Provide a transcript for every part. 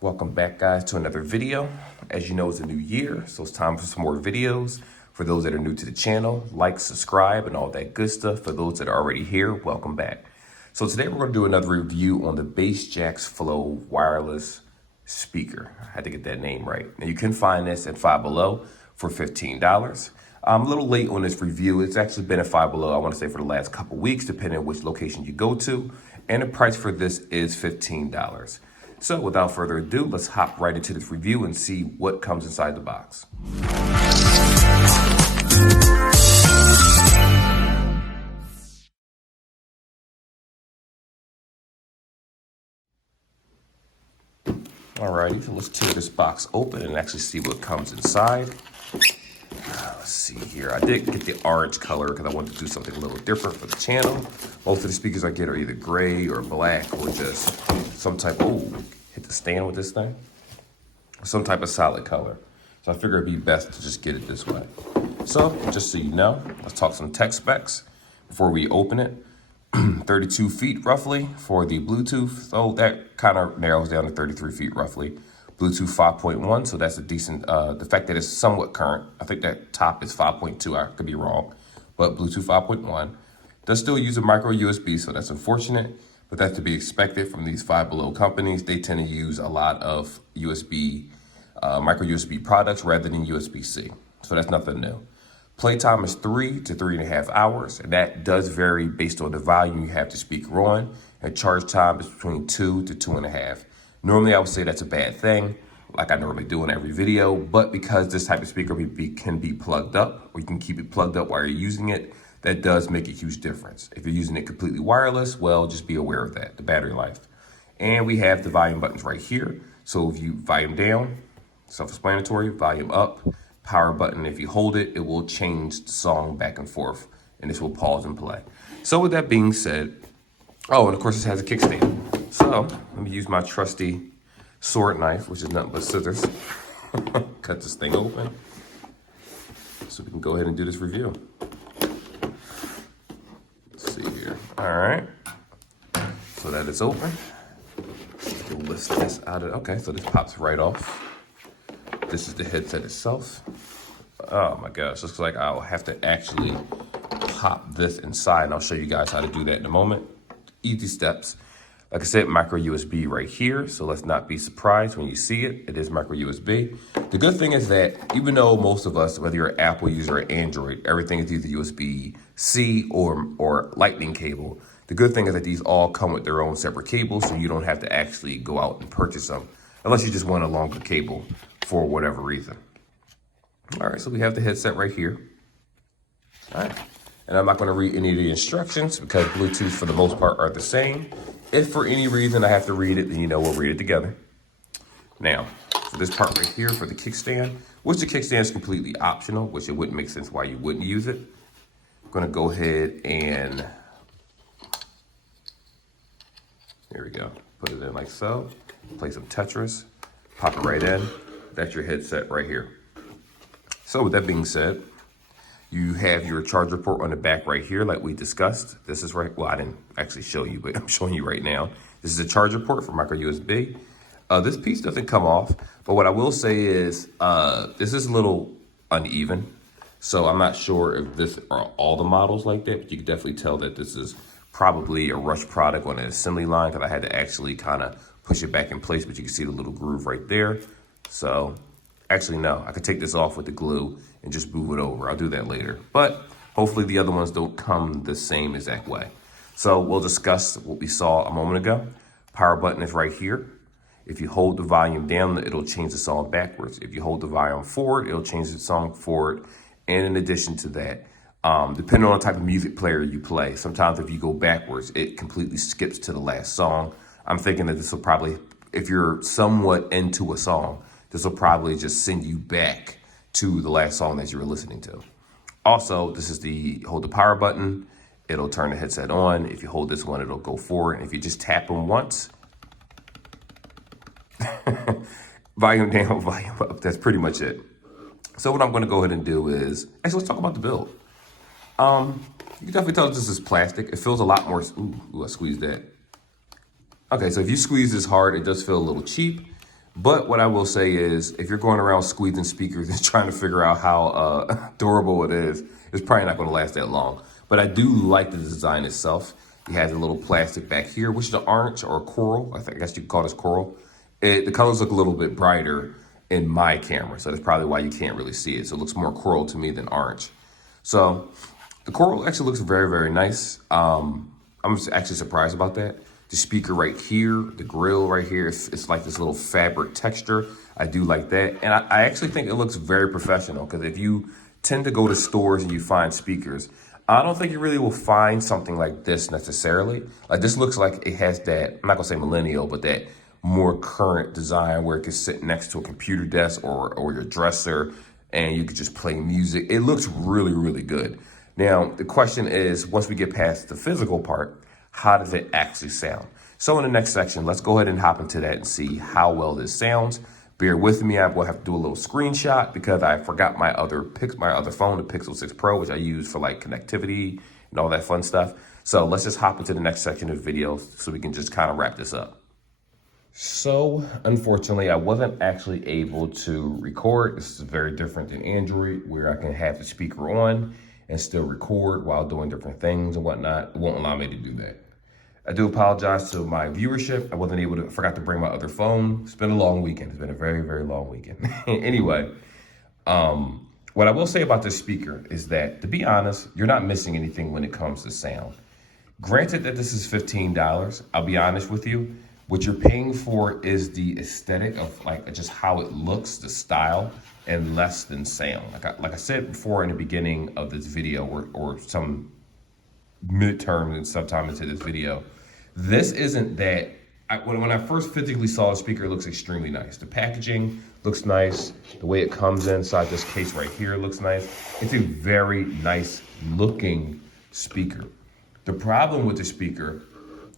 Welcome back, guys, to another video. As you know, it's a new year, so it's time for some more videos. For those that are new to the channel, like, subscribe, and all that good stuff. For those that are already here, welcome back. So today we're going to do another review on the Jaxx Flow wireless speaker. I had to get that name right. Now you can find this at Five Below for $15. I'm a little late on this review. It's actually been at Five Below, I want to say, for the last couple weeks, depending on which location you go to. And the price for this is $15. So without further ado, let's hop right into this review and see what comes inside the box. Alrighty, so let's tear this box open and actually see what comes inside. Let's see here. I did get the orange color because I wanted to do something a little different for the channel. Most of the speakers I get are either gray or black or just some type of, hit the stand with this thing, some type of solid color. So I figured it'd be best to just get it this way. So just so you know, let's talk some tech specs before we open it. 32 feet roughly for the Bluetooth. So that kind of narrows down to 33 feet roughly. Bluetooth 5.1, so that's a decent, the fact that it's somewhat current. I think that top is 5.2, I could be wrong, but Bluetooth 5.1. Does still use a micro USB, so that's unfortunate, but that's to be expected from these Five Below companies. They tend to use a lot of USB, micro USB products rather than USB-C, so that's nothing new. Playtime is 3 to 3.5 hours, and that does vary based on the volume you have the speaker on, and charge time is between 2 to 2.5. Normally, I would say that's a bad thing, like I normally do in every video, but because this type of speaker can be plugged up, or you can keep it plugged up while you're using it, that does make a huge difference. If you're using it completely wireless, well, just be aware of that, the battery life. And we have the volume buttons right here. So if you volume down, self-explanatory, volume up, power button, if you hold it, it will change the song back and forth, and this will pause and play. So with that being said, oh, and of course this has a kickstand. So let me use my trusty sword knife, which is nothing but scissors. Cut this thing open so we can go ahead and do this review. Let's see here. All right. So that is open. We'll lift this out of, okay, so this pops right off. This is the headset itself. Oh my gosh, looks like I'll have to actually pop this inside, and I'll show you guys how to do that in a moment. Easy steps. Like I said, micro USB right here, so let's not be surprised when you see it. It is micro USB. The good thing is that even though most of us, whether you're an Apple user or Android, everything is either USB-C or Lightning cable, the good thing is that these all come with their own separate cables, so you don't have to actually go out and purchase them, unless you just want a longer cable for whatever reason. All right, so we have the headset right here. All right. And I'm not going to read any of the instructions because Bluetooth, for the most part, are the same. If for any reason I have to read it, then you know we'll read it together. Now, for this part right here, for the kickstand, which the kickstand is completely optional, which it wouldn't make sense why you wouldn't use it. I'm going to go ahead and, there we go, put it in like so. Play some Tetris, pop it right in. That's your headset right here. So with that being said, you have your charger port on the back right here, like we discussed. This is right, well, I didn't actually show you, but I'm showing you right now. This is a charger port for micro USB. This piece doesn't come off, but what I will say is this is a little uneven. So I'm not sure if this are all the models like that, but you can definitely tell that this is probably a rush product on an assembly line because I had to actually kind of push it back in place, but you can see the little groove right there. So actually, no, I could take this off with the glue and just move it over. I'll do that later. But hopefully the other ones don't come the same exact way. So we'll discuss what we saw a moment ago. Power button is right here. If you hold the volume down, it'll change the song backwards. If you hold the volume forward, it'll change the song forward. And in addition to that, depending on the type of music player you play, sometimes if you go backwards, it completely skips to the last song. I'm thinking that this will probably, if you're somewhat into a song, this will probably just send you back to the last song that you were listening to. Also, this is the hold the power button. It'll turn the headset on. If you hold this one, it'll go forward. And if you just tap them once, volume down, volume up. That's pretty much it. So what I'm going to go ahead and do is, actually, let's talk about the build. You can definitely tell this is plastic. It feels a lot more, ooh, I squeezed that. Okay, so if you squeeze this hard, it does feel a little cheap. But what I will say is, if you're going around squeezing speakers and trying to figure out how durable it is, it's probably not going to last that long. But I do like the design itself. It has a little plastic back here, which is an orange or coral. I guess you could call this coral. The colors look a little bit brighter in my camera, so that's probably why you can't really see it. So it looks more coral to me than orange. So the coral actually looks very, very nice. I'm actually surprised about that. The speaker right here, the grill right here, it's like this little fabric texture. I do like that. And I actually think it looks very professional, because if you tend to go to stores and you find speakers, I don't think you really will find something like this necessarily. Like, this looks like it has that, I'm not gonna say millennial, but that more current design where it can sit next to a computer desk or your dresser and you could just play music. It looks really, really good. Now, the question is, once we get past the physical part, how does it actually sound? So in the next section, let's go ahead and hop into that and see how well this sounds. Bear with me, I will have to do a little screenshot because I forgot my other phone, the Pixel 6 Pro, which I use for like connectivity and all that fun stuff. So let's just hop into the next section of the video so we can just kind of wrap this up. So unfortunately, I wasn't actually able to record. This is very different than Android, where I can have the speaker on and still record while doing different things and whatnot. It won't allow me to do that. I do apologize to my viewership. I forgot to bring my other phone. It's been a long weekend. It's been a very, very long weekend. Anyway, what I will say about this speaker is that, to be honest, you're not missing anything when it comes to sound. Granted that this is $15, I'll be honest with you. What you're paying for is the aesthetic of like just how it looks, the style, and less than sound. Like I said before in the beginning of this video, or some midterm and sometime into this video, this isn't that. When I first physically saw the speaker, it looks extremely nice. The packaging looks nice. The way it comes inside this case right here looks nice. It's a very nice looking speaker. The problem with the speaker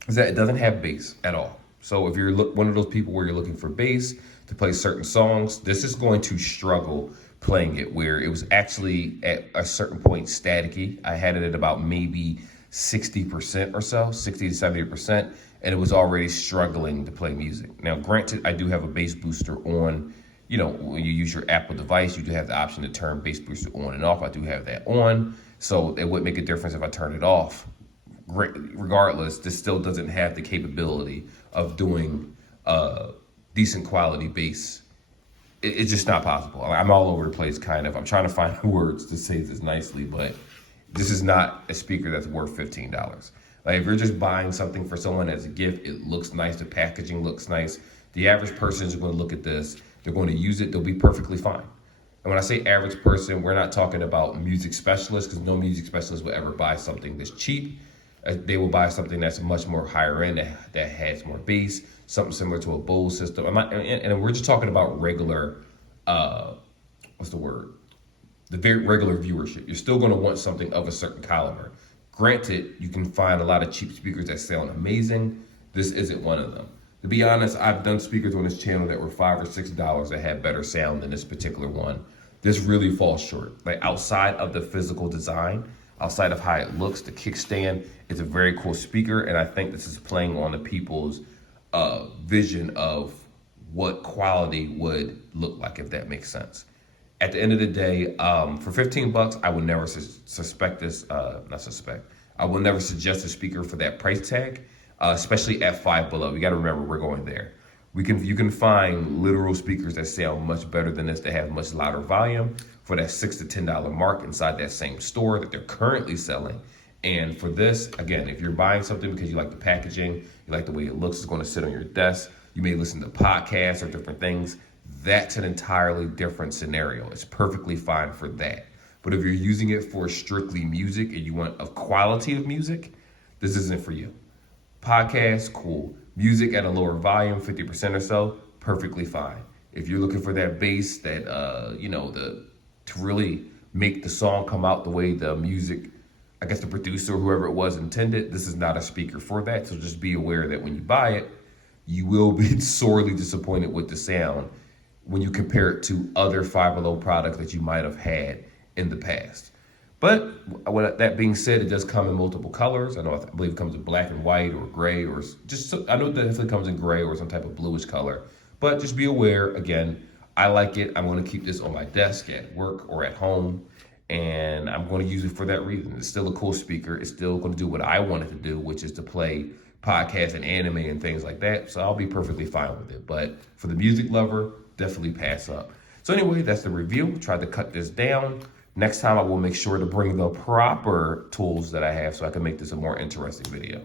is that it doesn't have bass at all. So if you're one of those people where you're looking for bass to play certain songs, this is going to struggle playing it, where it was actually at a certain point staticky. I had it at about maybe 60% or so, 60 to 70%, and it was already struggling to play music. Now, granted, I do have a bass booster on. You know, when you use your Apple device, you do have the option to turn bass booster on and off. I do have that on, so it would make a difference if I turn it off. Regardless, this still doesn't have the capability of doing decent quality bass. It's just not possible. I'm all over the place, kind of. I'm trying to find words to say this nicely, but this is not a speaker that's worth $15. Like, if you're just buying something for someone as a gift, it looks nice, the packaging looks nice. The average person is going to look at this, they're going to use it, they'll be perfectly fine. And when I say average person, we're not talking about music specialists, because no music specialist will ever buy something that's cheap. They will buy something that's much more higher end, that has more bass, something similar to a Bose system. And we're just talking about regular, what's the word? The very regular viewership. You're still going to want something of a certain caliber. Granted, you can find a lot of cheap speakers that sound amazing. This isn't one of them. To be honest, I've done speakers on this channel that were $5 or $6 that had better sound than this particular one. This really falls short. Like, outside of the physical design, outside of how it looks, the kickstand is a very cool speaker, and I think this is playing on the people's vision of what quality would look like, if that makes sense. At the end of the day, for $15, I would never I will never suggest a speaker for that price tag, especially at $5 below. You got to remember, we're going there. You can find literal speakers that sound much better than this, that have much louder volume for that $6 to $10 mark inside that same store that they're currently selling. And for this, again, if you're buying something because you like the packaging, you like the way it looks, it's going to sit on your desk, you may listen to podcasts or different things, that's an entirely different scenario. It's perfectly fine for that. But if you're using it for strictly music and you want a quality of music, this isn't for you. Podcasts, cool. Music at a lower volume, 50% or so, perfectly fine. If you're looking for that bass, that to really make the song come out the way the music, I guess the producer or whoever it was intended, this is not a speaker for that. So just be aware that when you buy it, you will be sorely disappointed with the sound when you compare it to other $5 below products that you might have had in the past. But with that being said, it does come in multiple colors. I believe it comes in black and white or gray, or I know it definitely comes in gray or some type of bluish color. But just be aware, again, I like it. I'm going to keep this on my desk at work or at home, and I'm going to use it for that reason. It's still a cool speaker. It's still going to do what I wanted to do, which is to play podcasts and anime and things like that. So I'll be perfectly fine with it. But for the music lover, definitely pass up. So anyway, that's the review. Tried to cut this down. Next time I will make sure to bring the proper tools that I have so I can make this a more interesting video.